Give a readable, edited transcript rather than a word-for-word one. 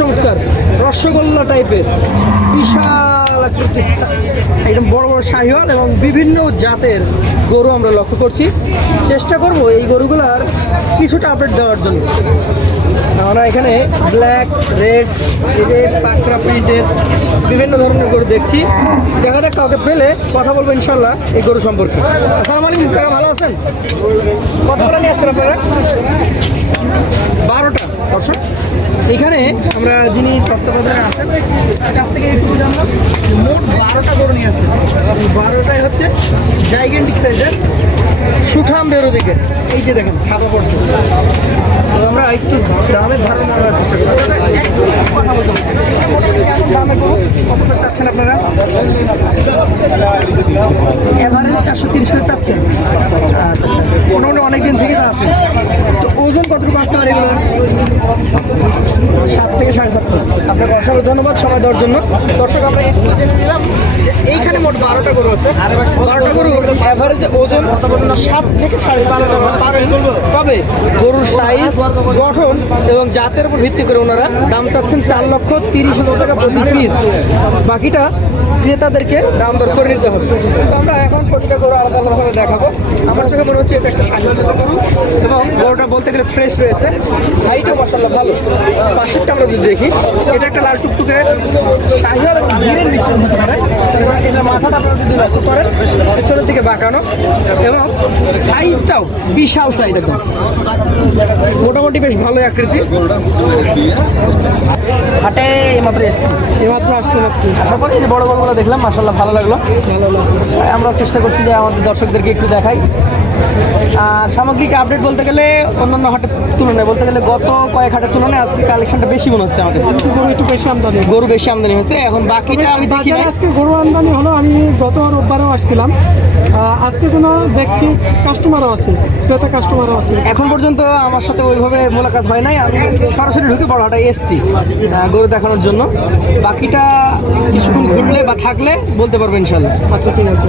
চমৎকার রসগোল্লা টাইপের বিশাল আকৃতির একদম বড় বড় শাহিওয়াল এবং বিভিন্ন জাতের গরু আমরা লক্ষ্য করছি। চেষ্টা করব এই গরুগুলার কিছুটা আপডেট দেওয়ার জন্য। আমরা এখানে ব্ল্যাক, রেড, পাকড়া প্রিন্টের বিভিন্ন ধরনের গরু দেখছি। দেখা যাক কাউকে পেলে কথা বলবো ইনশাল্লাহ এই গরু সম্পর্কে। আসসালামু আলাইকুম কাকা, ভালো আছেন? কতগুলো নিয়ে আসছেন আপনারা? 12টা। দর্শক এখানে আমরা যিনি তত্ত্বাবধানে আছেন তার কাছ থেকে একটু জানলাম মোট 12টা গরু নিয়ে আসছেন। 12টাই হচ্ছে জাইগেন্টিক সাইজের সুঠাম দেহর দিকে। এই যে দেখেন খাপা পড়ছে। তো আমরা একটু দামের ধারণা কথা বলতাম। দামে গরু কত করে চাচ্ছেন আপনারা? এভারেজ 430 করে চাচ্ছেন। আচ্ছা আচ্ছা, মোটামুটি অনেকদিন থেকে তো আছে। তো ওজন কতটুকু আসতে পারে এগুলো? 7 থেকে 7.5 টন। আপনাকে অসংখ্য ধন্যবাদ সময় দেওয়ার জন্য। দর্শক আমরা জেনে নিলাম যে এইখানে মোট 12টা গরু আছে। 12টা গরু অ্যাভারেজে ওজন 7 থেকে 12.5 টন পাবেন। তবে গরুর সাইজ, গঠন এবং জাতের উপর ভিত্তি করে ওনারা দাম চাচ্ছেন 4,30,000 টাকা প্রতি পিস। বাকিটা ক্রেতাদেরকে দাম দর করে নিতে হবে। তো আমরা এখন প্রতিটা গরু আলাদা আলাদাভাবে দেখাবো। আমার চোখে মনে হচ্ছে এটা একটা শাহিওয়াল গরু এবং গরুটা বলতে গেলে ফ্রেশ রয়েছে, হাইটও মাশাআল্লাহ ভালো। পাশেরটা আমরা যদি দেখি, এটা একটা লাল টুকটুকে শাহিওয়াল এবং গিরের মিশ্রণ হতে পারে। এটা মাথাটা আপনারা যদি লক্ষ্য করেন পেছনের দিকে বাঁকানো এবং সাইজটাও বিশাল সাইজ, একদম মোটামুটি বেশ ভালোই আকৃতি। হাটে এইমাত্র এসছি, এইমাত্র আসছেন আপনি। আশা করি যে বড় বড়গুলো দেখলাম মাশাআল্লাহ ভালো লাগলো। আমরা চেষ্টা করছি যে আমাদের দর্শকদেরকে একটু দেখাই। আর সামগ্রিক আপডেট বলতে গেলে অন্যান্য হাটের তুলনায় বলতে গেলে গত কয়েক হাটের তুলনায় আজকে কালেকশনটা বেশি মনে হচ্ছে আমাদের। গরু একটু বেশি আমদানি, গরু বেশি আমদানি হয়েছে। এখন বাকিটা আমি দেখি না। আজকে গরু আমদানি হলো, আমি গত রোববারও আসছিলাম। আজকে কোনো দেখছি কাস্টমারও আছে, ক্রেতা কাস্টমারও আছে। এখন পর্যন্ত আমার সাথে ওইভাবে মোলাকাত হয় নাই। আমি সরাসরি ঢুকে বড় হাটায় এসছি গরু দেখানোর জন্য। বাকিটা কিছুক্ষণ ঘুরলে বা থাকলে বলতে পারবো ইনশাল্লাহ। আচ্ছা ঠিক আছে।